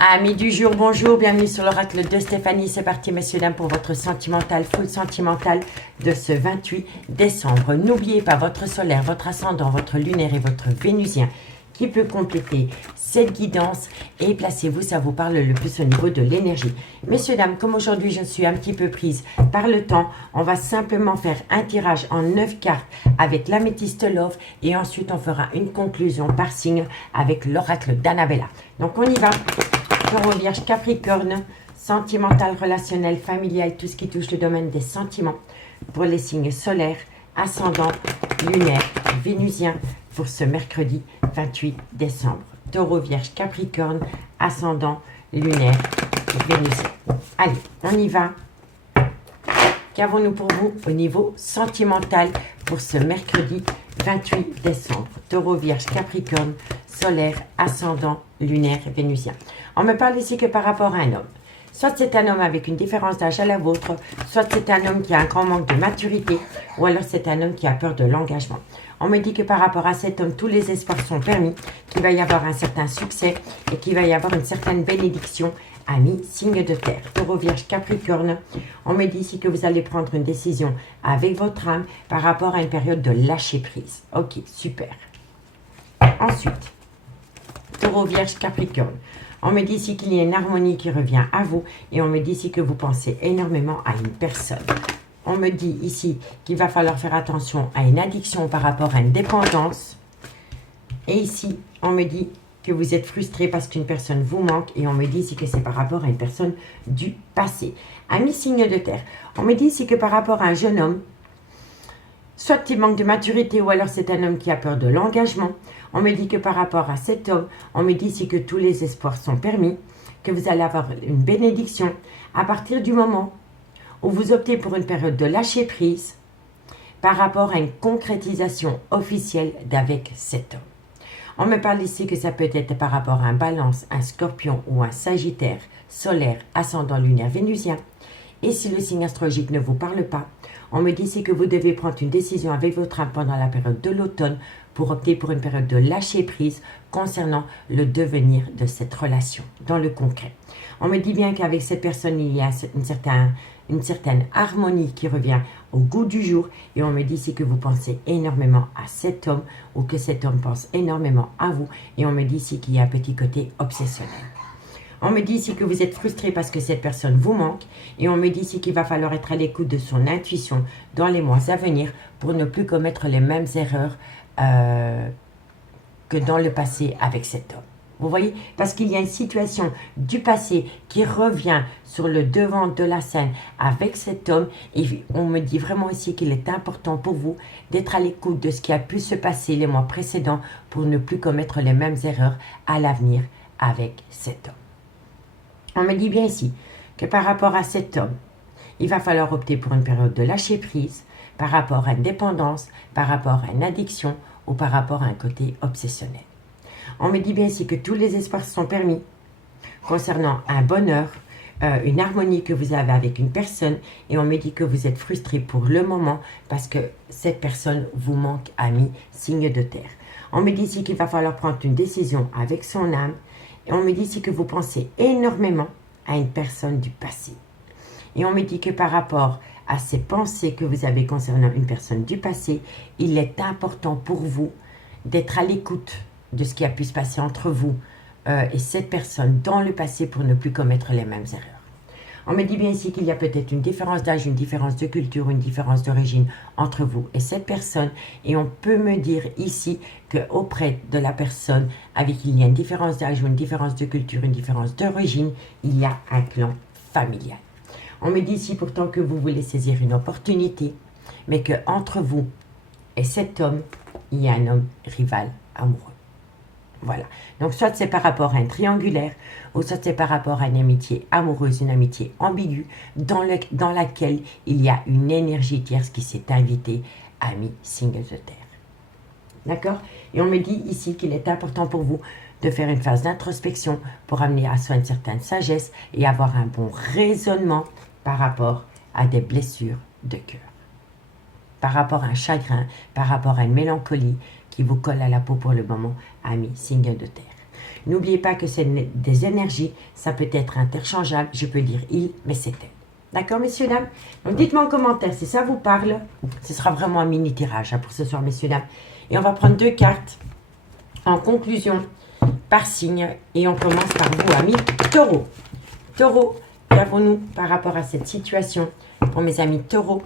Amis du jour, bonjour, bienvenue sur l'oracle de Stéphanie. C'est parti, messieurs, dames, pour votre sentimental, full sentimental de ce 28 décembre. N'oubliez pas votre solaire, votre ascendant, votre lunaire et votre vénusien qui peut compléter cette guidance. Et placez-vous, ça vous parle le plus au niveau de l'énergie. Messieurs, dames, comme aujourd'hui je suis un petit peu prise par le temps, on va simplement faire un tirage en 9 cartes avec l'améthyste Love. Et ensuite, on fera une conclusion par signe avec l'oracle d'Annabella. Donc, on y va. Taureau, Vierge, Capricorne, sentimental, relationnel, familial, tout ce qui touche le domaine des sentiments pour les signes solaires, ascendant, lunaire, vénusien pour ce mercredi 28 décembre. Taureau, Vierge, Capricorne, ascendant, lunaire, vénusien. Allez, on y va. Qu'avons-nous pour vous au niveau sentimental pour ce mercredi 28 décembre? Taureau, Vierge, Capricorne, solaire, ascendant, lunaire, vénusien. On me parle ici que par rapport à un homme. Soit c'est un homme avec une différence d'âge à la vôtre, soit c'est un homme qui a un grand manque de maturité, ou alors c'est un homme qui a peur de l'engagement. On me dit que par rapport à cet homme, tous les espoirs sont permis, qu'il va y avoir un certain succès et qu'il va y avoir une certaine bénédiction. Amis, signe de terre, Taureau, Vierge, Capricorne. On me dit ici que vous allez prendre une décision avec votre âme par rapport à une période de lâcher prise. Ok, super. Ensuite, Taureau, Vierge, Capricorne. On me dit ici qu'il y a une harmonie qui revient à vous et on me dit ici que vous pensez énormément à une personne. On me dit ici qu'il va falloir faire attention à une addiction par rapport à une dépendance. Et ici, on me dit que vous êtes frustré parce qu'une personne vous manque et on me dit ici que c'est par rapport à une personne du passé. Amis, signe de terre. On me dit ici que par rapport à un jeune homme, soit il manque de maturité ou alors c'est un homme qui a peur de l'engagement. On me dit que par rapport à cet homme, on me dit ici que tous les espoirs sont permis, que vous allez avoir une bénédiction à partir du moment où vous optez pour une période de lâcher prise par rapport à une concrétisation officielle d'avec cet homme. On me parle ici que ça peut être par rapport à un balance, un scorpion ou un sagittaire, solaire, ascendant, lunaire, vénusien. Et si le signe astrologique ne vous parle pas, on me dit ici que vous devez prendre une décision avec votre âme pendant la période de l'automne pour opter pour une période de lâcher prise concernant le devenir de cette relation dans le concret. On me dit bien qu'avec cette personne, il y a une certaine harmonie qui revient au goût du jour et on me dit ici que vous pensez énormément à cet homme ou que cet homme pense énormément à vous et on me dit ici qu'il y a un petit côté obsessionnel. On me dit ici que vous êtes frustré parce que cette personne vous manque et on me dit ici qu'il va falloir être à l'écoute de son intuition dans les mois à venir pour ne plus commettre les mêmes erreurs que dans le passé avec cet homme. Vous voyez? Parce qu'il y a une situation du passé qui revient sur le devant de la scène avec cet homme et on me dit vraiment ici qu'il est important pour vous d'être à l'écoute de ce qui a pu se passer les mois précédents pour ne plus commettre les mêmes erreurs à l'avenir avec cet homme. On me dit bien ici que par rapport à cet homme, il va falloir opter pour une période de lâcher prise par rapport à une dépendance, par rapport à une addiction ou par rapport à un côté obsessionnel. On me dit bien ici que tous les espoirs sont permis concernant un bonheur, une harmonie que vous avez avec une personne et on me dit que vous êtes frustré pour le moment parce que cette personne vous manque, ami, signe de terre. On me dit ici qu'il va falloir prendre une décision avec son âme et on me dit ici que vous pensez énormément à une personne du passé. Et on me dit que par rapport à ces pensées que vous avez concernant une personne du passé, il est important pour vous d'être à l'écoute de ce qui a pu se passer entre vous et cette personne dans le passé pour ne plus commettre les mêmes erreurs. On me dit bien ici qu'il y a peut-être une différence d'âge, une différence de culture, une différence d'origine entre vous et cette personne. Et on peut me dire ici qu'auprès de la personne avec qui il y a une différence d'âge ou une différence de culture, une différence d'origine, il y a un clan familial. On me dit ici pourtant que vous voulez saisir une opportunité, mais qu'entre vous et cet homme, il y a un homme rival amoureux. Voilà. Donc, soit c'est par rapport à un triangulaire, ou soit c'est par rapport à une amitié amoureuse, une amitié ambiguë, dans laquelle il y a une énergie tierce qui s'est invitée, ami, signe de terre. D'accord? Et on me dit ici qu'il est important pour vous de faire une phase d'introspection pour amener à soi une certaine sagesse et avoir un bon raisonnement par rapport à des blessures de cœur. Par rapport à un chagrin, par rapport à une mélancolie qui vous colle à la peau pour le moment, ami, signe de terre. N'oubliez pas que c'est des énergies, ça peut être interchangeable, je peux dire il, mais c'est elle. D'accord, messieurs, dames? Donc, dites-moi en commentaire si ça vous parle. Ce sera vraiment un mini tirage pour ce soir, messieurs, dames. Et on va prendre 2 cartes en conclusion par signe. Et on commence par vous, amis taureaux. Taureau, qu'avons-nous par rapport à cette situation pour mes amis taureaux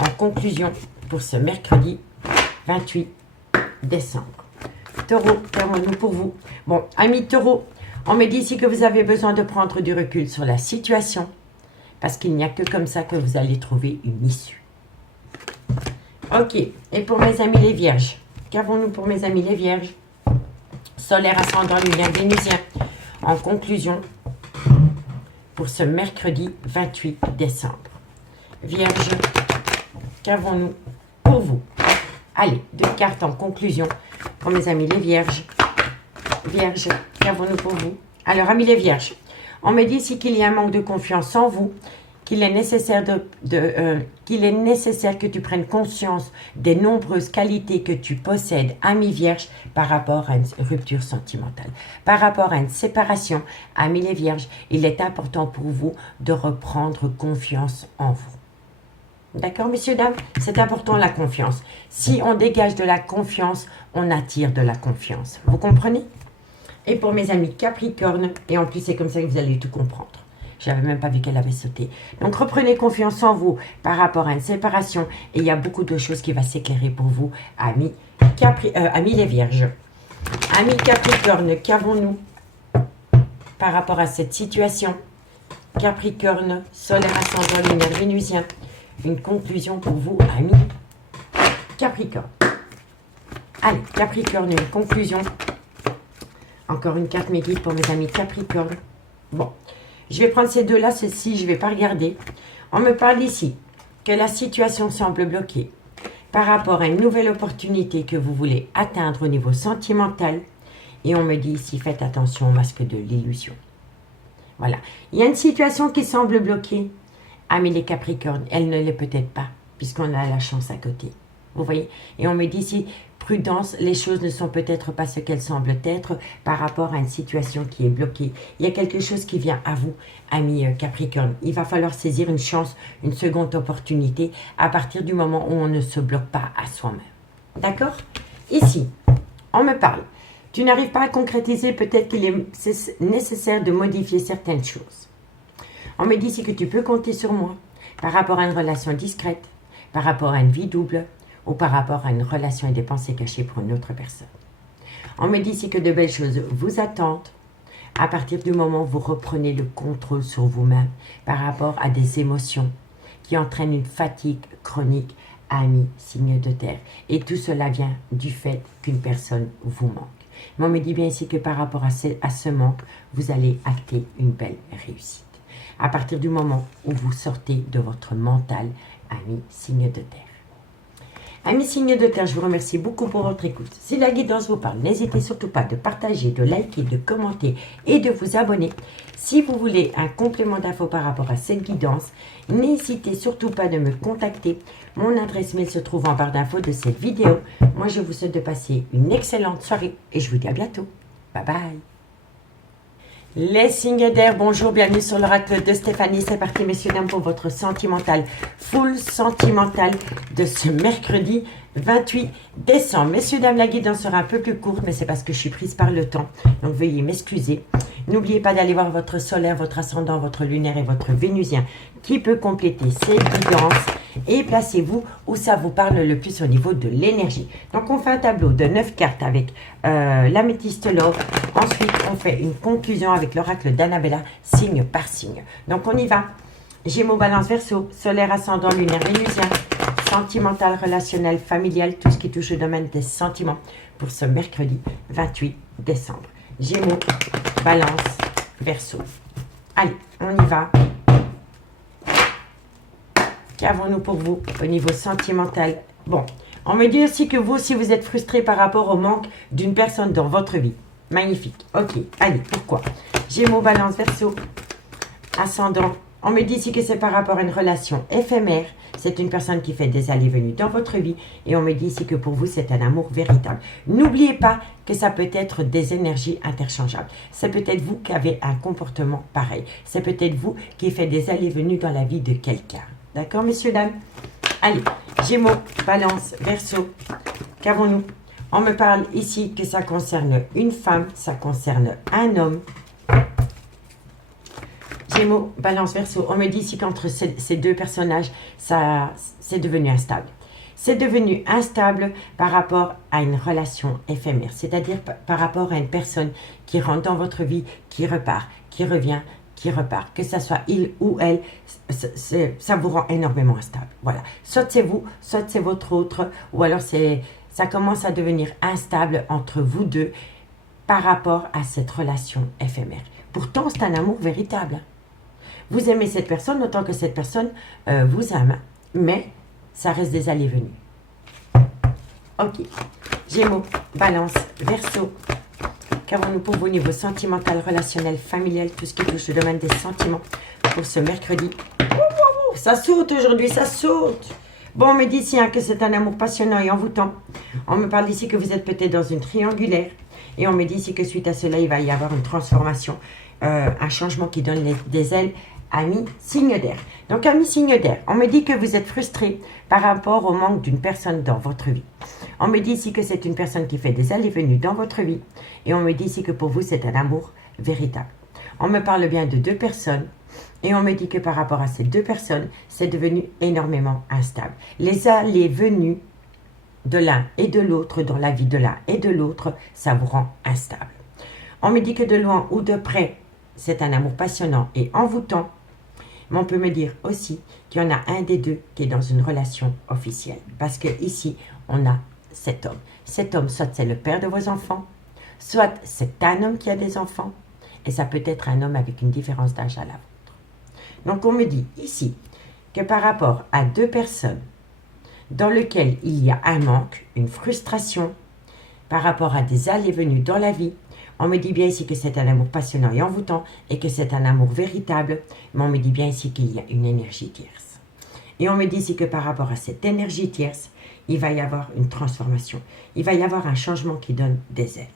en conclusion pour ce mercredi 28 décembre. Taureau, qu'avons-nous pour vous? Bon, amis taureaux, on me dit ici que vous avez besoin de prendre du recul sur la situation parce qu'il n'y a que comme ça que vous allez trouver une issue. Ok, et pour mes amis les vierges, qu'avons-nous pour mes amis les vierges? Solaire, ascendant, lunaire, vénusien. En conclusion, pour ce mercredi 28 décembre. Vierge, qu'avons-nous pour vous? Allez, 2 cartes en conclusion pour mes amis les vierges. Vierge, qu'avons-nous pour vous? Alors, amis les vierges, on me dit ici qu'il y a un manque de confiance en vous, qu'il est nécessaire que tu prennes conscience des nombreuses qualités que tu possèdes, ami vierge, par rapport à une rupture sentimentale. Par rapport à une séparation, amis les vierges, il est important pour vous de reprendre confiance en vous. D'accord, messieurs, dames? C'est important, la confiance. Si on dégage de la confiance, on attire de la confiance. Vous comprenez? Et pour mes amis Capricorne, et en plus, c'est comme ça que vous allez tout comprendre. Je n'avais même pas vu qu'elle avait sauté. Donc, reprenez confiance en vous par rapport à une séparation. Et il y a beaucoup de choses qui vont s'éclairer pour vous, amis les Vierges. Amis Capricorne, qu'avons-nous par rapport à cette situation? Capricorne, solaire, ascendant, lunaire, vénusien. Une conclusion pour vous, amis Capricorne. Allez, Capricorne, une conclusion. Encore une carte mes guides pour mes amis Capricorne. Bon, je vais prendre ces deux-là, ceci, je ne vais pas regarder. On me parle ici que la situation semble bloquée par rapport à une nouvelle opportunité que vous voulez atteindre au niveau sentimental. Et on me dit ici, faites attention au masque de l'illusion. Voilà. Il y a une situation qui semble bloquée. Amis les Capricornes, elle ne l'est peut-être pas, puisqu'on a la chance à côté. Vous voyez? Et on me dit ici, prudence, les choses ne sont peut-être pas ce qu'elles semblent être par rapport à une situation qui est bloquée. Il y a quelque chose qui vient à vous, amis Capricorne. Il va falloir saisir une chance, une seconde opportunité à partir du moment où on ne se bloque pas à soi-même. D'accord? Ici, on me parle. Tu n'arrives pas à concrétiser, peut-être qu'il est nécessaire de modifier certaines choses. On me dit ici que tu peux compter sur moi par rapport à une relation discrète, par rapport à une vie double ou par rapport à une relation et des pensées cachées pour une autre personne. On me dit ici que de belles choses vous attendent à partir du moment où vous reprenez le contrôle sur vous-même par rapport à des émotions qui entraînent une fatigue chronique, amis, signes de terre. Et tout cela vient du fait qu'une personne vous manque. Mais on me dit bien ici que par rapport à ce manque, vous allez acter une belle réussite. À partir du moment où vous sortez de votre mental, amis signes de terre. Amis signes de terre, je vous remercie beaucoup pour votre écoute. Si la guidance vous parle, n'hésitez surtout pas de partager, de liker, de commenter et de vous abonner. Si vous voulez un complément d'infos par rapport à cette guidance, n'hésitez surtout pas de me contacter. Mon adresse mail se trouve en barre d'infos de cette vidéo. Moi, je vous souhaite de passer une excellente soirée et je vous dis à bientôt. Bye bye. Les signes d'air, bonjour, bienvenue sur l'oracle de Stéphanie. C'est parti, messieurs, dames, pour votre sentimental, full sentimental de ce mercredi 28 décembre. Messieurs, dames, la guidance sera un peu plus courte, mais c'est parce que je suis prise par le temps. Donc, veuillez m'excuser. N'oubliez pas d'aller voir votre solaire, votre ascendant, votre lunaire et votre vénusien qui peut compléter ces guidances. Et placez-vous où ça vous parle le plus au niveau de l'énergie. Donc, on fait un tableau de 9 cartes avec l'améthyste love. Ensuite, on fait une conclusion avec l'oracle d'Annabella, signe par signe. Donc, on y va. Gémeaux, Balance, Verseau, solaire, ascendant, lunaire, vénusien, sentimental, relationnel, familial, tout ce qui touche au domaine des sentiments pour ce mercredi 28 décembre. Gémeaux, Balance, Verseau. Allez, on y va. Qu'avons-nous pour vous au niveau sentimental? Bon, on me dit aussi que vous aussi vous êtes frustré par rapport au manque d'une personne dans votre vie. Magnifique. Ok, allez, pourquoi? Gémeaux, Balance, Verseau, ascendant. On me dit ici que c'est par rapport à une relation éphémère c'est une personne qui fait des allées-venues dans votre vie. Et on me dit ici que pour vous, c'est un amour véritable. N'oubliez pas que ça peut être des énergies interchangeables. C'est peut-être vous qui avez un comportement pareil. C'est peut-être vous qui faites des allées-venues dans la vie de quelqu'un. D'accord, messieurs, dames? Allez, Gémeaux, Balance, Verseau, qu'avons-nous? On me parle ici que ça concerne une femme, ça concerne un homme. Gémeaux, Balance, Verseau, on me dit ici qu'entre ces deux personnages, c'est devenu instable. C'est devenu instable par rapport à une relation éphémère, c'est-à-dire par rapport à une personne qui rentre dans votre vie, qui repart, qui revient, qui repart. Que ce soit il ou elle, ça vous rend énormément instable. Voilà. Soit c'est vous, soit c'est votre autre, ou alors ça commence à devenir instable entre vous deux par rapport à cette relation éphémère. Pourtant, c'est un amour véritable. Vous aimez cette personne autant que cette personne vous aime, mais ça reste des allées-venues. Ok. Gémeaux, Balance, Verseau. Qu'avons-nous pour vous au niveau sentimental, relationnel, familial, tout ce qui touche le domaine des sentiments pour ce mercredi? Ça saute aujourd'hui, ça saute. Bon, on me dit ici que c'est un amour passionnant et envoûtant. On me parle ici que vous êtes peut-être dans une triangulaire. Et on me dit ici que suite à cela, il va y avoir une transformation, un changement qui donne des ailes. Ami signe d'air. Donc, ami signe d'air, on me dit que vous êtes frustré par rapport au manque d'une personne dans votre vie. On me dit ici que c'est une personne qui fait des allées-venues dans votre vie. Et on me dit ici que pour vous, c'est un amour véritable. On me parle bien de deux personnes. Et on me dit que par rapport à ces deux personnes, c'est devenu énormément instable. Les allées-venues de l'un et de l'autre, dans la vie de l'un et de l'autre, ça vous rend instable. On me dit que de loin ou de près, c'est un amour passionnant et envoûtant. Mais on peut me dire aussi qu'il y en a un des deux qui est dans une relation officielle. Parce que ici, on a cet homme. Cet homme, soit c'est le père de vos enfants, soit c'est un homme qui a des enfants, et ça peut être un homme avec une différence d'âge à la vôtre. Donc on me dit ici que par rapport à deux personnes dans lesquelles il y a un manque, une frustration, par rapport à des allées-venues dans la vie, on me dit bien ici que c'est un amour passionnant et envoûtant et que c'est un amour véritable, mais on me dit bien ici qu'il y a une énergie tierce. Et on me dit ici que par rapport à cette énergie tierce, il va y avoir une transformation. Il va y avoir un changement qui donne des ailes.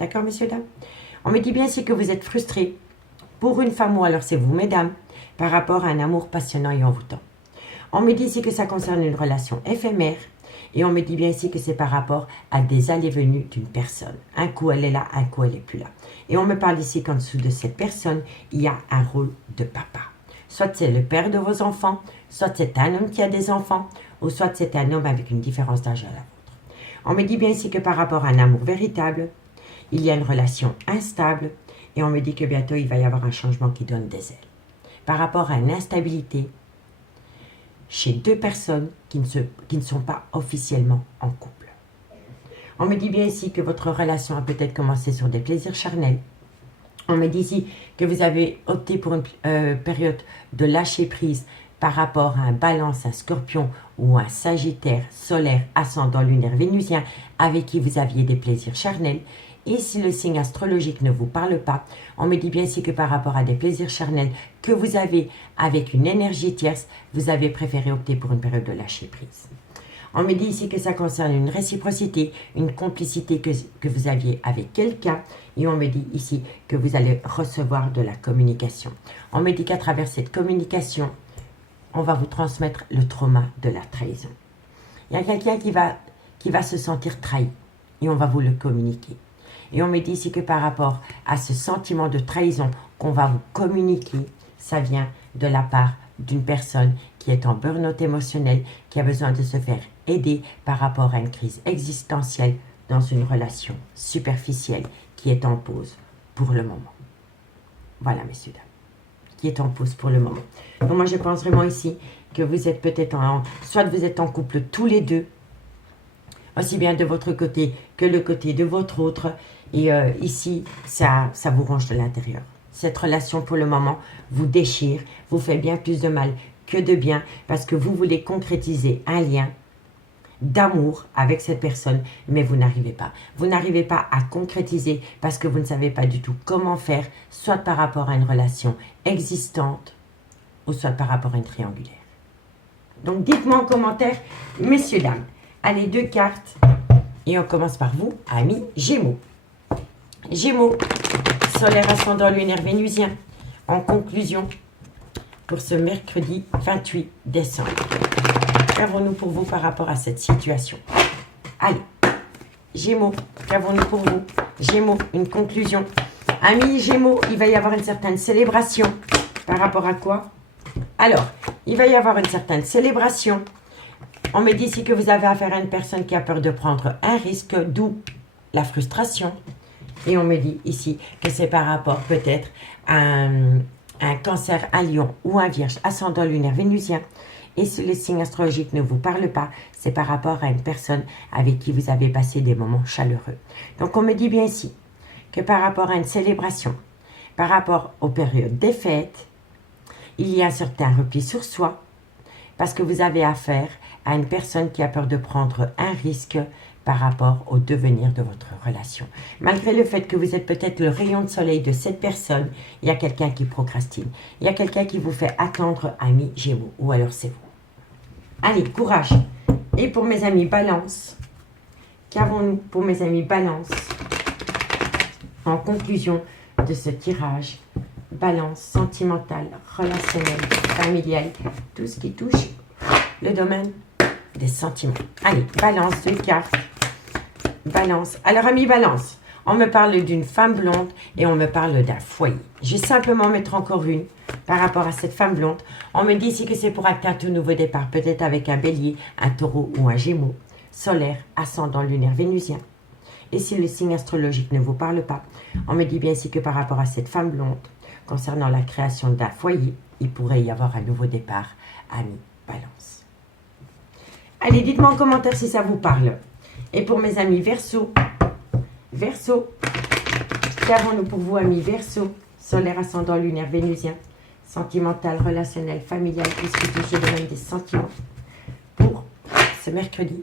D'accord, messieurs, dames? On me dit bien ici que vous êtes frustrés pour une femme ou alors c'est vous, mesdames, par rapport à un amour passionnant et envoûtant. On me dit ici que ça concerne une relation éphémère. Et on me dit bien ici que c'est par rapport à des allées-venues d'une personne. Un coup, elle est là, un coup, elle n'est plus là. Et on me parle ici qu'en dessous de cette personne, il y a un rôle de papa. Soit c'est le père de vos enfants, soit c'est un homme qui a des enfants, ou soit c'est un homme avec une différence d'âge à la vôtre. On me dit bien ici que par rapport à un amour véritable, il y a une relation instable, et on me dit que bientôt, il va y avoir un changement qui donne des ailes. Par rapport à une instabilité, chez deux personnes qui ne sont pas officiellement en couple. On me dit bien ici que votre relation a peut-être commencé sur des plaisirs charnels. On me dit ici que vous avez opté pour une période de lâcher prise par rapport à un Balance, un Scorpion ou un Sagittaire solaire ascendant lunaire vénusien avec qui vous aviez des plaisirs charnels. Et si le signe astrologique ne vous parle pas, on me dit bien ici que par rapport à des plaisirs charnels que vous avez avec une énergie tierce, vous avez préféré opter pour une période de lâcher prise. On me dit ici que ça concerne une réciprocité, une complicité que vous aviez avec quelqu'un. Et on me dit ici que vous allez recevoir de la communication. On me dit qu'à travers cette communication, on va vous transmettre le trauma de la trahison. Il y a quelqu'un qui va se sentir trahi et on va vous le communiquer. Et on me dit ici que par rapport à ce sentiment de trahison qu'on va vous communiquer, ça vient de la part d'une personne qui est en burn-out émotionnel, qui a besoin de se faire aider par rapport à une crise existentielle dans une relation superficielle qui est en pause pour le moment. Voilà, messieurs, dames, qui est en pause pour le moment. Donc moi, je pense vraiment ici que vous êtes peut-être soit vous êtes en couple tous les deux, aussi bien de votre côté que le côté de votre autre. Et ici, ça vous ronge de l'intérieur. Cette relation, pour le moment, vous déchire, vous fait bien plus de mal que de bien, parce que vous voulez concrétiser un lien d'amour avec cette personne, mais vous n'arrivez pas. Vous n'arrivez pas à concrétiser parce que vous ne savez pas du tout comment faire, soit par rapport à une relation existante, ou soit par rapport à une triangulaire. Donc, dites-moi en commentaire, messieurs, dames. Allez, 2 cartes. Et on commence par vous, amis Gémeaux. Gémeaux, solaire, ascendant, lunaire, vénusien. En conclusion, pour ce mercredi 28 décembre. Qu'avons-nous pour vous par rapport à cette situation? Allez, Gémeaux, qu'avons-nous pour vous? Gémeaux, une conclusion. Amis Gémeaux, il va y avoir une certaine célébration. Par rapport à quoi? Alors, il va y avoir une certaine célébration. On me dit ici que vous avez affaire à une personne qui a peur de prendre un risque, d'où la frustration. Et on me dit ici que c'est par rapport peut-être à un cancer, un lion ou un vierge, ascendant lunaire vénusien. Et si le signe astrologique ne vous parle pas, c'est par rapport à une personne avec qui vous avez passé des moments chaleureux. Donc on me dit bien ici que par rapport à une célébration, par rapport aux périodes des fêtes, il y a un certain repli sur soi parce que vous avez affaire à une personne qui a peur de prendre un risque par rapport au devenir de votre relation. Malgré le fait que vous êtes peut-être le rayon de soleil de cette personne, il y a quelqu'un qui procrastine. Il y a quelqu'un qui vous fait attendre, amis Gémeaux, ou alors c'est vous. Allez, courage. Et pour mes amis Balance, qu'avons-nous pour mes amis Balance en conclusion de ce tirage? Balance, sentimental, relationnel, familial, tout ce qui touche le domaine des sentiments. Allez, Balance, 2 cartes. Balance. Alors, amis Balance, on me parle d'une femme blonde et on me parle d'un foyer. Je vais simplement mettre encore une par rapport à cette femme blonde. On me dit ici que c'est pour acter un tout nouveau départ, peut-être avec un bélier, un taureau ou un gémeaux. Solaire, ascendant lunaire vénusien. Et si le signe astrologique ne vous parle pas, on me dit bien ici que par rapport à cette femme blonde, concernant la création d'un foyer, il pourrait y avoir un nouveau départ, amis Balance. Allez, dites-moi en commentaire si ça vous parle. Et pour mes amis Verseau, Verseau, qu'avons-nous pour vous, amis Verseau, solaire, ascendant, lunaire, vénusien, sentimental, relationnel, familial, tout ce qui touche le domaine des sentiments, pour ce mercredi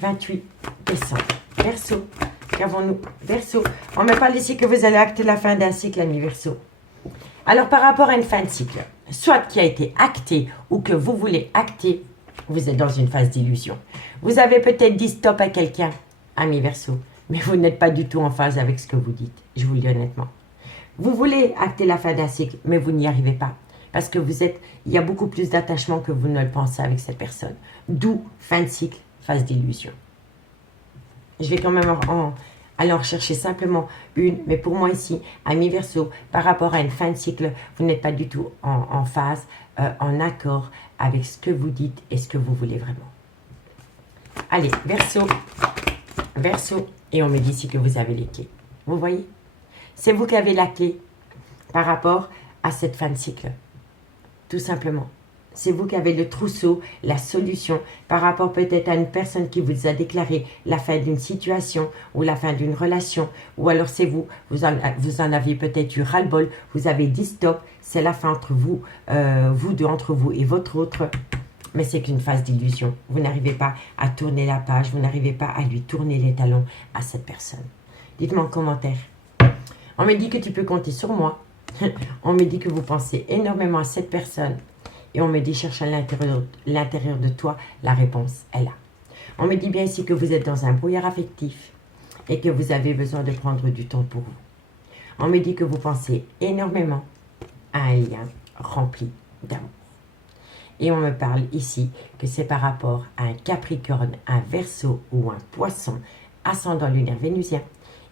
28 décembre. Verseau, qu'avons-nous? Verseau, on me parle ici que vous allez acter la fin d'un cycle, amis Verseau. Alors, par rapport à une fin de cycle, soit qui a été actée ou que vous voulez acter, vous êtes dans une phase d'illusion. Vous avez peut-être dit stop à quelqu'un, ami Verseau, mais vous n'êtes pas du tout en phase avec ce que vous dites, je vous le dis honnêtement. Vous voulez acter la fin d'un cycle, mais vous n'y arrivez pas. Parce que il y a beaucoup plus d'attachement que vous ne le pensez avec cette personne. D'où fin de cycle, phase d'illusion. Je vais quand même aller en chercher simplement une, mais pour moi ici, ami Verseau, par rapport à une fin de cycle, vous n'êtes pas du tout en phase, en accord avec ce que vous dites et ce que vous voulez vraiment. Allez, Verseau, Verseau, et on me dit ici que vous avez les clés. Vous voyez? C'est vous qui avez la clé par rapport à cette fin de cycle. Tout simplement. C'est vous qui avez le trousseau, la solution par rapport peut-être à une personne qui vous a déclaré la fin d'une situation ou la fin d'une relation. Ou alors c'est vous, vous en aviez peut-être eu ras-le-bol, vous avez dit stop, c'est la fin entre vous, vous deux, entre vous et votre autre. Mais c'est qu'une phase d'illusion. Vous n'arrivez pas à tourner la page, vous n'arrivez pas à lui tourner les talons à cette personne. Dites-moi en commentaire. On me dit que tu peux compter sur moi. On me dit que vous pensez énormément à cette personne. Et on me dit, cherche à l'intérieur de toi, la réponse est là. On me dit bien ici que vous êtes dans un brouillard affectif et que vous avez besoin de prendre du temps pour vous. On me dit que vous pensez énormément à un lien rempli d'amour. Et on me parle ici que c'est par rapport à un Capricorne, un Verseau ou un Poisson, ascendant lunaire vénusien.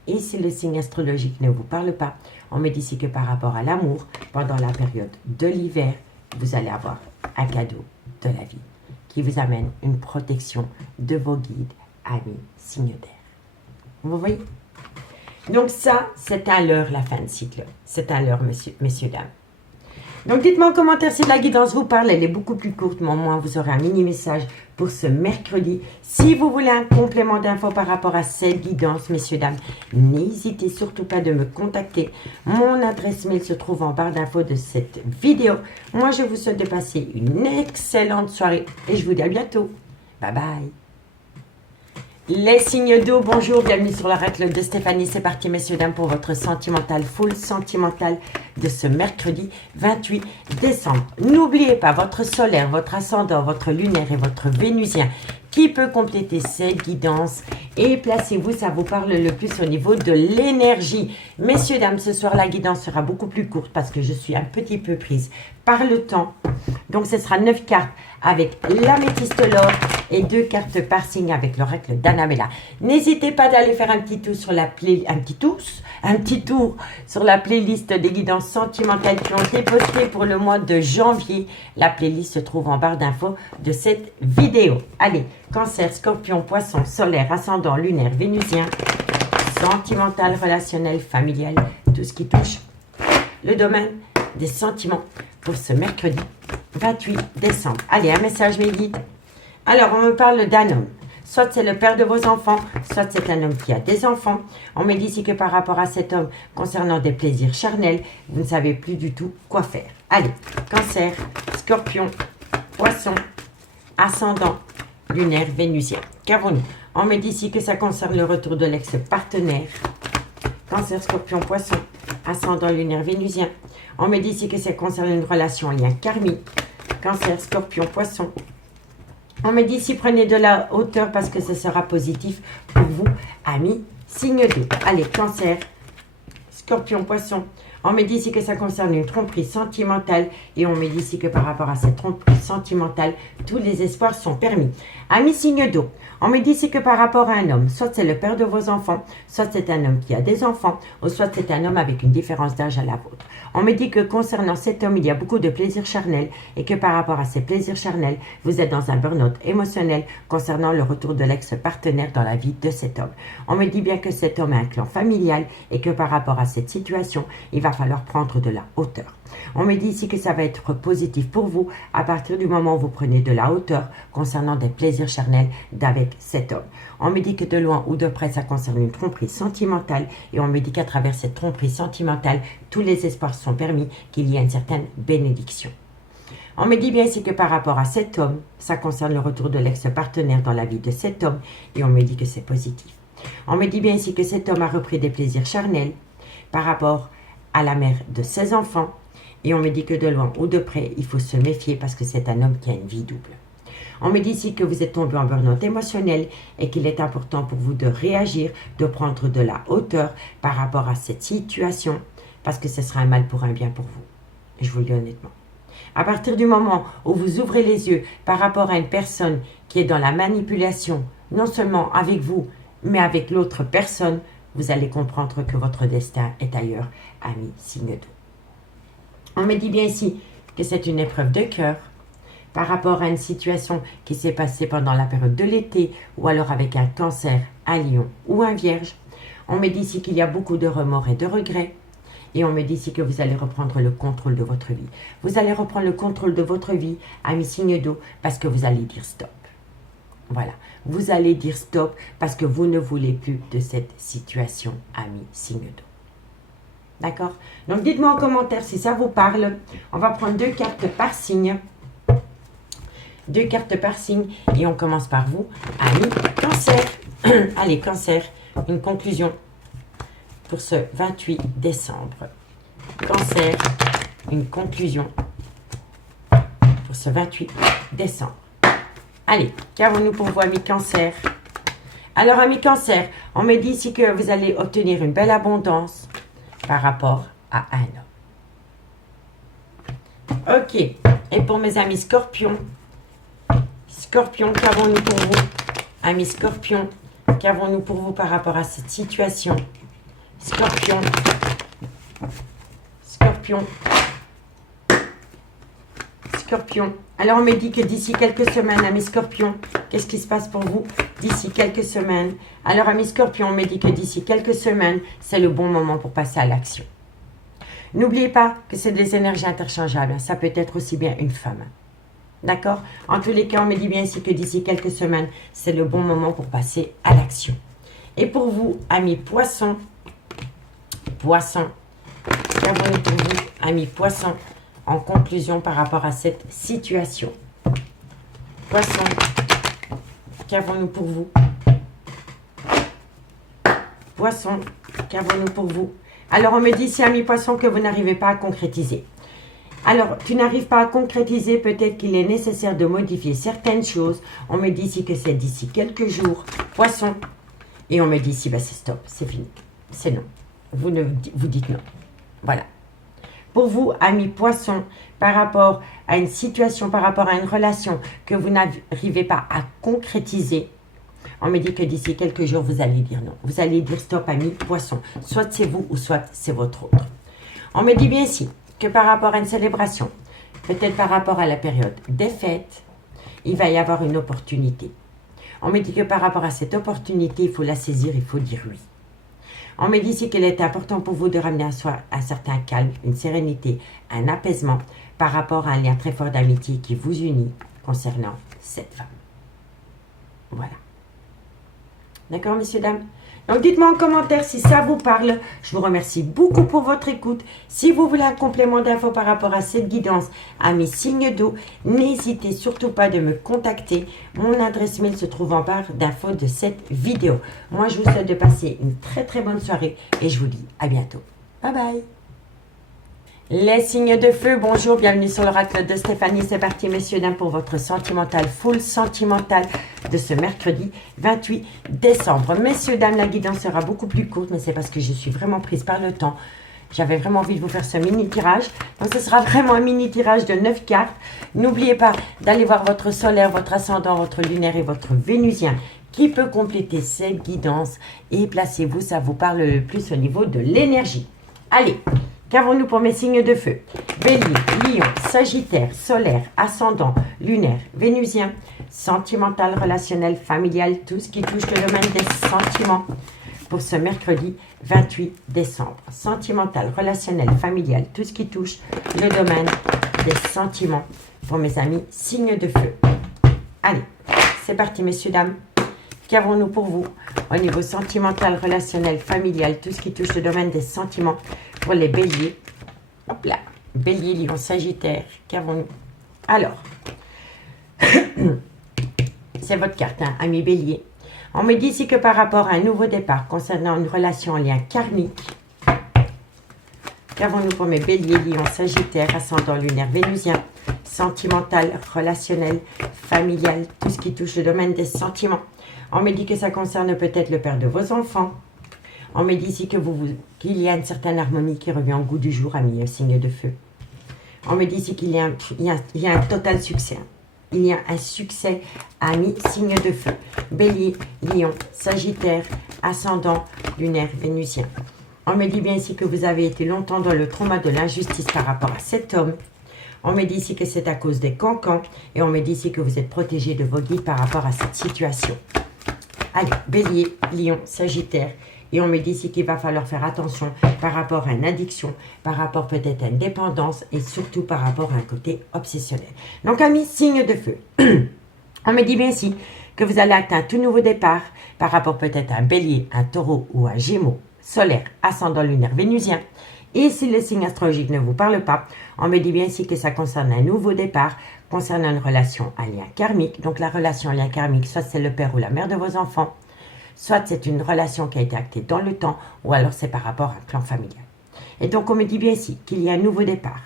Et si le signe astrologique ne vous parle pas, on me dit ici que par rapport à l'amour, pendant la période de l'hiver, vous allez avoir un cadeau de la vie qui vous amène une protection de vos guides, amis, signes d'air. Vous voyez? Donc ça, c'est à l'heure la fin de cycle. C'est à l'heure, messieurs, dames. Donc dites-moi en commentaire si la guidance vous parle. Elle est beaucoup plus courte, mais au moins vous aurez un mini message pour ce mercredi. Si vous voulez un complément d'infos par rapport à cette guidance, messieurs, dames, n'hésitez surtout pas de me contacter. Mon adresse mail se trouve en barre d'infos de cette vidéo. Moi, je vous souhaite de passer une excellente soirée et je vous dis à bientôt. Bye bye. Les signes d'eau, bonjour, bienvenue sur l'oracle de Stéphanie. C'est parti, messieurs, dames, pour votre sentimental, full sentimental de ce mercredi 28 décembre. N'oubliez pas votre solaire, votre ascendant, votre lunaire et votre vénusien qui peut compléter cette guidance. Et placez-vous, ça vous parle le plus au niveau de l'énergie. Messieurs, dames, ce soir, la guidance sera beaucoup plus courte parce que je suis un petit peu prise par le temps. Donc, ce sera 9 cartes avec l'améthyste l'or et 2 cartes par signe avec l'oracle d'Annabella. N'hésitez pas d'aller faire un petit tour sur la tour sur la playlist des guidances sentimentales qui ont été postées pour le mois de janvier. La playlist se trouve en barre d'infos de cette vidéo. Allez, Cancer, Scorpion, Poisson, Solaire, Ascendant, Lunaire, Vénusien, sentimental, relationnel, familial, tout ce qui touche le domaine des sentiments pour ce mercredi 28 décembre. Allez, un message mes guides. Alors, on me parle d'un homme. Soit c'est le père de vos enfants, soit c'est un homme qui a des enfants. On me dit ici que par rapport à cet homme, concernant des plaisirs charnels, vous ne savez plus du tout quoi faire. Allez, Cancer, Scorpion, Poisson, Ascendant, Lunaire, Vénusien. Qu'avons-nous? On me dit ici que ça concerne le retour de l'ex-partenaire. Cancer, Scorpion, Poisson, Ascendant, Lunaire, Vénusien. On me dit ici que ça concerne une relation en lien karmique. Cancer, Scorpion, Poisson. On me dit ici prenez de la hauteur parce que ce sera positif pour vous, amis, signe 2. Allez, Cancer, Scorpion, Poisson. On me dit ici que ça concerne une tromperie sentimentale et on me dit ici que par rapport à cette tromperie sentimentale, tous les espoirs sont permis. Amis signe d'eau, on me dit ici que par rapport à un homme, soit c'est le père de vos enfants, soit c'est un homme qui a des enfants, ou soit c'est un homme avec une différence d'âge à la vôtre. On me dit que concernant cet homme, il y a beaucoup de plaisirs charnels et que par rapport à ces plaisirs charnels, vous êtes dans un burn-out émotionnel concernant le retour de l'ex-partenaire dans la vie de cet homme. On me dit bien que cet homme a un clan familial et que par rapport à cette situation, il va falloir prendre de la hauteur. On me dit ici que ça va être positif pour vous à partir du moment où vous prenez de la hauteur concernant des plaisirs charnels d'avec cet homme. On me dit que de loin ou de près, ça concerne une tromperie sentimentale et on me dit qu'à travers cette tromperie sentimentale, tous les espoirs sont permis, qu'il y ait une certaine bénédiction. On me dit bien ici que par rapport à cet homme, ça concerne le retour de l'ex-partenaire dans la vie de cet homme et on me dit que c'est positif. On me dit bien ici que cet homme a repris des plaisirs charnels par rapport à la mère de ses enfants et on me dit que de loin ou de près, il faut se méfier parce que c'est un homme qui a une vie double. On me dit ici que vous êtes tombé en burn-out émotionnel et qu'il est important pour vous de réagir, de prendre de la hauteur par rapport à cette situation parce que ce sera un mal pour un bien pour vous. Je vous le dis honnêtement. À partir du moment où vous ouvrez les yeux par rapport à une personne qui est dans la manipulation, non seulement avec vous, mais avec l'autre personne, vous allez comprendre que votre destin est ailleurs, ami signe d'eau. On me dit bien ici que c'est une épreuve de cœur par rapport à une situation qui s'est passée pendant la période de l'été ou alors avec un cancer, un lion ou un vierge. On me dit ici qu'il y a beaucoup de remords et de regrets. Et on me dit ici que vous allez reprendre le contrôle de votre vie. Vous allez reprendre le contrôle de votre vie, ami signe d'eau, parce que vous allez dire stop. Voilà, vous allez dire stop parce que vous ne voulez plus de cette situation, ami signe d'eau. D'accord? Donc dites-moi en commentaire si ça vous parle. On va prendre 2 cartes par signe. 2 cartes par signe et on commence par vous, ami Cancer. Allez, Cancer, une conclusion pour ce 28 décembre. Cancer, une conclusion pour ce 28 décembre. Allez, qu'avons-nous pour vous, amis Cancer? Alors, amis Cancer, on me dit ici que vous allez obtenir une belle abondance par rapport à un homme. Ok, et pour mes amis Scorpions, Scorpion, qu'avons-nous pour vous? Amis Scorpion, qu'avons-nous pour vous par rapport à cette situation? Scorpion, Scorpion, Scorpion. Alors on me dit que d'ici quelques semaines, amis Scorpion, qu'est-ce qui se passe pour vous d'ici quelques semaines? Alors amis Scorpion, on me dit que d'ici quelques semaines, c'est le bon moment pour passer à l'action. N'oubliez pas que c'est des énergies interchangeables. Ça peut être aussi bien une femme. D'accord? En tous les cas, on me dit bien ici que d'ici quelques semaines, c'est le bon moment pour passer à l'action. Et pour vous, amis Poissons, Poissons, qu'avons-nous pour vous, amis Poissons, en conclusion par rapport à cette situation? Poissons, qu'avons-nous pour vous? Poissons, qu'avons-nous pour vous Alors, on me dit ici, ami poisson, que vous n'arrivez pas à concrétiser. Alors, tu n'arrives pas à concrétiser, peut-être qu'il est nécessaire de modifier certaines choses. On me dit ici que c'est d'ici quelques jours, poisson. Et on me dit ici, bah, c'est stop, c'est fini. C'est non. Vous dites non. Voilà. Pour vous, amis poissons, par rapport à une situation, par rapport à une relation que vous n'arrivez pas à concrétiser, on me dit que d'ici quelques jours, vous allez dire non. Vous allez dire stop, amis poissons. Soit c'est vous ou soit c'est votre autre. On me dit bien ici que par rapport à une célébration, peut-être par rapport à la période des fêtes, il va y avoir une opportunité. On me dit que par rapport à cette opportunité, il faut la saisir, il faut dire oui. On me dit ici qu'il est important pour vous de ramener à soi un certain calme, une sérénité, un apaisement par rapport à un lien très fort d'amitié qui vous unit concernant cette femme. Voilà. D'accord, messieurs, dames? Donc, dites-moi en commentaire si ça vous parle. Je vous remercie beaucoup pour votre écoute. Si vous voulez un complément d'infos par rapport à cette guidance, à mes signes d'eau, n'hésitez surtout pas de me contacter. Mon adresse mail se trouve en barre d'infos de cette vidéo. Moi, je vous souhaite de passer une très très bonne soirée et je vous dis à bientôt. Bye bye. Les signes de feu, bonjour, bienvenue sur l'oracle de Stéphanie. C'est parti, messieurs, dames, pour votre sentimental, full sentimental de ce mercredi 28 décembre. Messieurs, dames, la guidance sera beaucoup plus courte, mais c'est parce que je suis vraiment prise par le temps. J'avais vraiment envie de vous faire ce mini tirage. Donc, ce sera vraiment un mini tirage de 9 cartes. N'oubliez pas d'aller voir votre solaire, votre ascendant, votre lunaire et votre vénusien qui peut compléter cette guidance. Et placez-vous, ça vous parle le plus au niveau de l'énergie. Allez! Qu'avons-nous pour mes signes de feu? Bélier, Lion, Sagittaire, Solaire, Ascendant, Lunaire, Vénusien, sentimental, relationnel, familial, tout ce qui touche le domaine des sentiments pour ce mercredi 28 décembre. Sentimental, relationnel, familial, tout ce qui touche le domaine des sentiments pour mes amis signes de feu. Allez, c'est parti, messieurs, dames. Qu'avons-nous pour vous au niveau sentimental, relationnel, familial, tout ce qui touche le domaine des sentiments pour les béliers? Hop là, bélier, lion, sagittaire, qu'avons-nous? Alors, c'est votre carte, hein, ami bélier. On me dit ici que par rapport à un nouveau départ concernant une relation en lien karmique, qu'avons-nous pour mes béliers, lion, sagittaire, ascendant, lunaire, vénusien, sentimental, relationnel, familial, tout ce qui touche le domaine des sentiments? On me dit que ça concerne peut-être le père de vos enfants. On me dit ici qu'il y a une certaine harmonie qui revient au goût du jour, amis signe de feu. On me dit ici qu'il y a un total succès. Il y a un succès, amis signe de feu. Bélier, Lion, Sagittaire, Ascendant, Lunaire, Vénusien. On me dit bien ici que vous avez été longtemps dans le trauma de l'injustice par rapport à cet homme. On me dit ici que c'est à cause des cancans. Et on me dit ici que vous êtes protégé de vos guides par rapport à cette situation. Allez, Bélier, Lion, Sagittaire. Et on me dit ici qu'il va falloir faire attention par rapport à une addiction, par rapport peut-être à une dépendance et surtout par rapport à un côté obsessionnel. Donc, amis, signe de feu. On me dit bien ici que vous allez atteindre un tout nouveau départ par rapport peut-être à un bélier, un taureau ou un gémeaux, solaire, ascendant, lunaire, vénusien. Et si le signe astrologique ne vous parle pas, on me dit bien ici que ça concerne un nouveau départ concernant une relation à lien karmique. Donc, la relation à lien karmique, soit c'est le père ou la mère de vos enfants, soit c'est une relation qui a été actée dans le temps, ou alors c'est par rapport à un clan familial. Et donc, on me dit bien ici qu'il y a un nouveau départ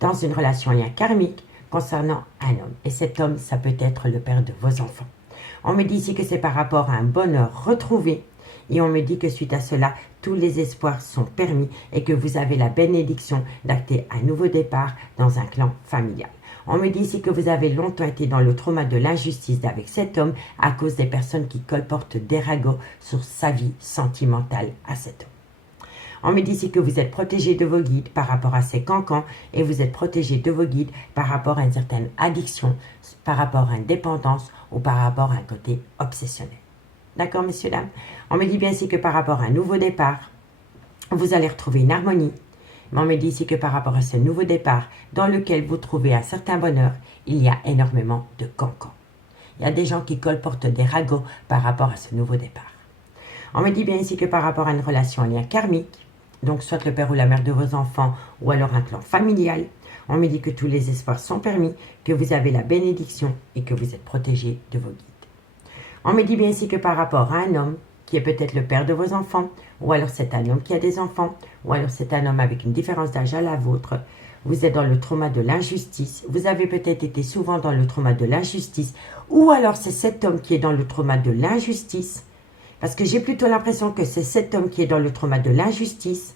dans une relation à lien karmique concernant un homme. Et cet homme, ça peut être le père de vos enfants. On me dit ici que c'est par rapport à un bonheur retrouvé. Et on me dit que suite à cela, tous les espoirs sont permis et que vous avez la bénédiction d'acter un nouveau départ dans un clan familial. On me dit ici que vous avez longtemps été dans le trauma de l'injustice avec cet homme à cause des personnes qui colportent des ragots sur sa vie sentimentale à cet homme. On me dit ici que vous êtes protégé de vos guides par rapport à ces cancans et vous êtes protégé de vos guides par rapport à une certaine addiction, par rapport à une dépendance ou par rapport à un côté obsessionnel. D'accord, messieurs, dames? On me dit bien ici que par rapport à un nouveau départ, vous allez retrouver une harmonie. Mais on me dit ici que par rapport à ce nouveau départ, dans lequel vous trouvez un certain bonheur, il y a énormément de cancans. Il y a des gens qui colportent des ragots par rapport à ce nouveau départ. On me dit bien ici que par rapport à une relation en lien karmique, donc soit le père ou la mère de vos enfants, ou alors un clan familial, on me dit que tous les espoirs sont permis, que vous avez la bénédiction et que vous êtes protégé de vos guides. On me dit bien ici que par rapport à un homme, qui est peut-être le père de vos enfants, ou alors c'est un homme qui a des enfants, ou alors c'est un homme avec une différence d'âge à la vôtre. Vous êtes dans le trauma de l'injustice. Vous avez peut-être été souvent dans le trauma de l'injustice, ou alors c'est cet homme qui est dans le trauma de l'injustice, parce que j'ai plutôt l'impression que c'est cet homme qui est dans le trauma de l'injustice,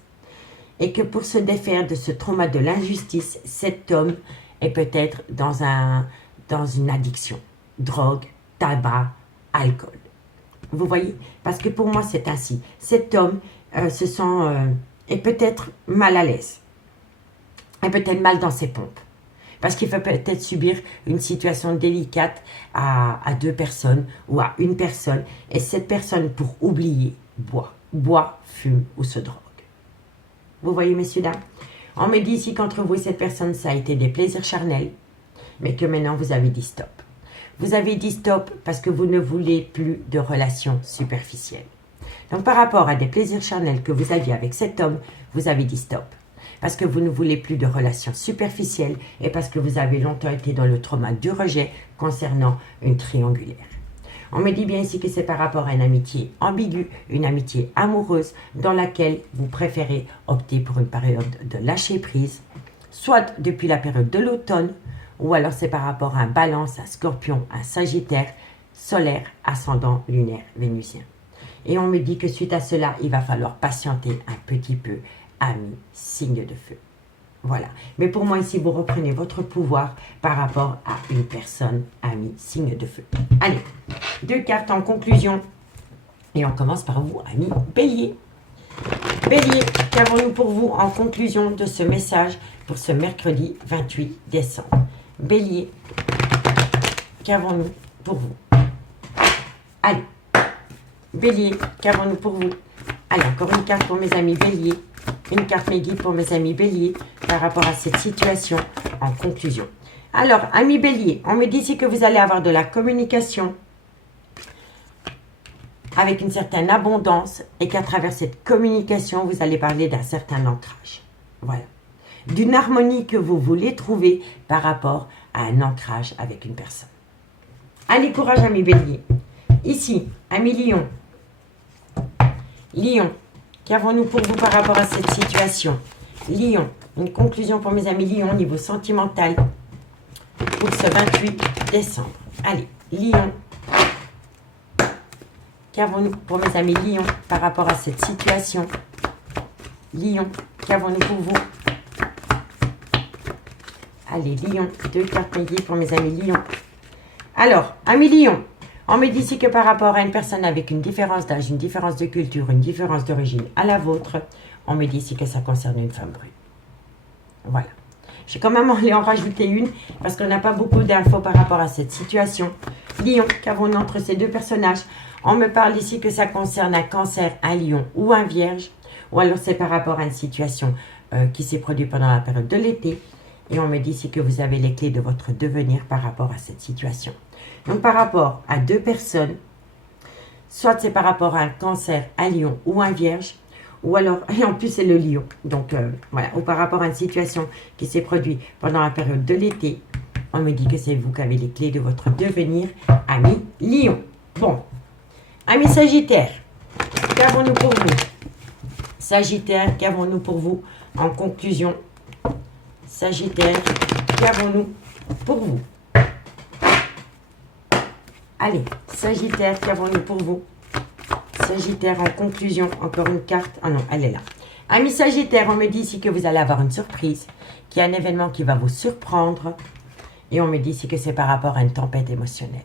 et que pour se défaire de ce trauma de l'injustice, cet homme est peut-être dans une addiction. Drogue, tabac, alcool. Vous voyez? Parce que pour moi, c'est ainsi. Cet homme est peut-être mal à l'aise. Est peut-être mal dans ses pompes. Parce qu'il peut peut-être subir une situation délicate à deux personnes ou à une personne. Et cette personne, pour oublier, boit, fume ou se drogue. Vous voyez, messieurs, dames? On me dit ici qu'entre vous et cette personne, ça a été des plaisirs charnels. Mais que maintenant, vous avez dit stop. Vous avez dit stop parce que vous ne voulez plus de relations superficielles. Donc, par rapport à des plaisirs charnels que vous aviez avec cet homme, vous avez dit stop. Parce que vous ne voulez plus de relations superficielles et parce que vous avez longtemps été dans le trauma du rejet concernant une triangulaire. On me dit bien ici que c'est par rapport à une amitié ambiguë, une amitié amoureuse dans laquelle vous préférez opter pour une période de lâcher prise, soit depuis la période de l'automne, ou alors c'est par rapport à un balance, un scorpion, un sagittaire, solaire, ascendant, lunaire, vénusien. Et on me dit que suite à cela, il va falloir patienter un petit peu, ami, signe de feu. Voilà. Mais pour moi ici, vous reprenez votre pouvoir par rapport à une personne, ami, signe de feu. Allez, 2 cartes en conclusion. Et on commence par vous, ami Bélier. Bélier, qu'avons-nous pour vous en conclusion de ce message pour ce mercredi 28 décembre? Bélier, qu'avons-nous pour vous? Allez, Bélier, qu'avons-nous pour vous? Allez, encore une carte pour mes amis Bélier. Une carte mes guides pour mes amis Bélier par rapport à cette situation en conclusion. Alors, amis Bélier, on me dit ici que vous allez avoir de la communication avec une certaine abondance et qu'à travers cette communication, vous allez parler d'un certain ancrage. Voilà. D'une harmonie que vous voulez trouver par rapport à un ancrage avec une personne. Allez, courage, amis Bélier. Ici, amis Lion. Lion, qu'avons-nous pour vous par rapport à cette situation? Lion, une conclusion pour mes amis Lion au niveau sentimental pour ce 28 décembre. Allez, Lion. Qu'avons-nous pour mes amis Lion par rapport à cette situation? Lion, qu'avons-nous pour vous? Allez, Lion, 2 cartes guides pour mes amis Lion. Alors, amis Lion, on me dit ici que par rapport à une personne avec une différence d'âge, une différence de culture, une différence d'origine à la vôtre, on me dit ici que ça concerne une femme brune. Voilà. J'ai quand même envie en rajouter une parce qu'on n'a pas beaucoup d'infos par rapport à cette situation. Lion, qu'avons-nous entre ces deux personnages? On me parle ici que ça concerne un cancer, un lion ou un vierge. Ou alors c'est par rapport à une situation qui s'est produite pendant la période de l'été. Et on me dit ici que vous avez les clés de votre devenir par rapport à cette situation. Donc par rapport à deux personnes, soit c'est par rapport à un cancer, un lion ou un vierge, ou alors, et en plus c'est le lion, donc voilà, ou par rapport à une situation qui s'est produite pendant la période de l'été, on me dit que c'est vous qui avez les clés de votre devenir, ami lion. Bon, ami Sagittaire, qu'avons-nous pour vous? Sagittaire, qu'avons-nous pour vous en conclusion? Sagittaire, qu'avons-nous pour vous? Allez, Sagittaire, qu'avons-nous pour vous? Sagittaire, en conclusion, encore une carte. Ah non, elle est là. Amis Sagittaire, on me dit ici que vous allez avoir une surprise, qu'il y a un événement qui va vous surprendre. Et on me dit ici que c'est par rapport à une tempête émotionnelle.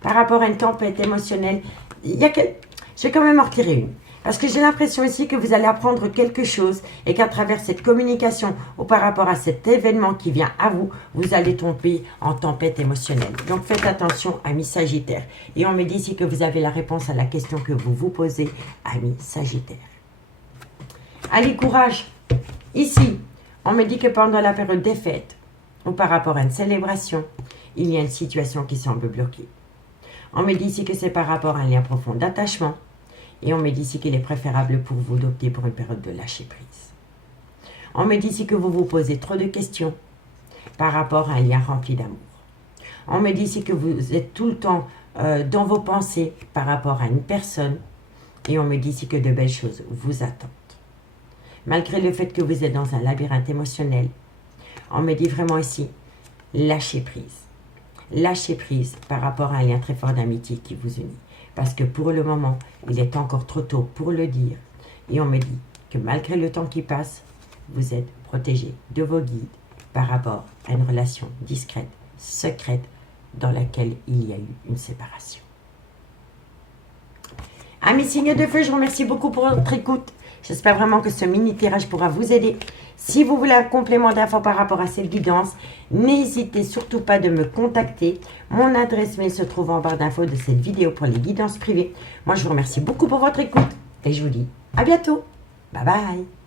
Par rapport à une tempête émotionnelle, je vais quand même en retirer une. Parce que j'ai l'impression ici que vous allez apprendre quelque chose et qu'à travers cette communication ou par rapport à cet événement qui vient à vous, vous allez tomber en tempête émotionnelle. Donc faites attention, amis Sagittaire. Et on me dit ici que vous avez la réponse à la question que vous vous posez, amis Sagittaire. Allez, courage. Ici, on me dit que pendant la période des fêtes ou par rapport à une célébration, il y a une situation qui semble bloquée. On me dit ici que c'est par rapport à un lien profond d'attachement. Et on me dit ici qu'il est préférable pour vous d'opter pour une période de lâcher prise. On me dit ici que vous vous posez trop de questions par rapport à un lien rempli d'amour. On me dit ici que vous êtes tout le temps dans vos pensées par rapport à une personne Et on me dit ici que de belles choses vous attendent. Malgré le fait que vous êtes dans un labyrinthe émotionnel, on me dit vraiment ici, lâchez prise. Lâchez prise par rapport à un lien très fort d'amitié qui vous unit. Parce que pour le moment, il est encore trop tôt pour le dire. Et on me dit que malgré le temps qui passe, vous êtes protégé de vos guides par rapport à une relation discrète, secrète, dans laquelle il y a eu une séparation. Amis signes de feu, je vous remercie beaucoup pour votre écoute. J'espère vraiment que ce mini tirage pourra vous aider. Si vous voulez un complément d'infos par rapport à cette guidance, n'hésitez surtout pas de me contacter. Mon adresse mail se trouve en barre d'infos de cette vidéo pour les guidances privées. Moi, je vous remercie beaucoup pour votre écoute et je vous dis à bientôt. Bye bye.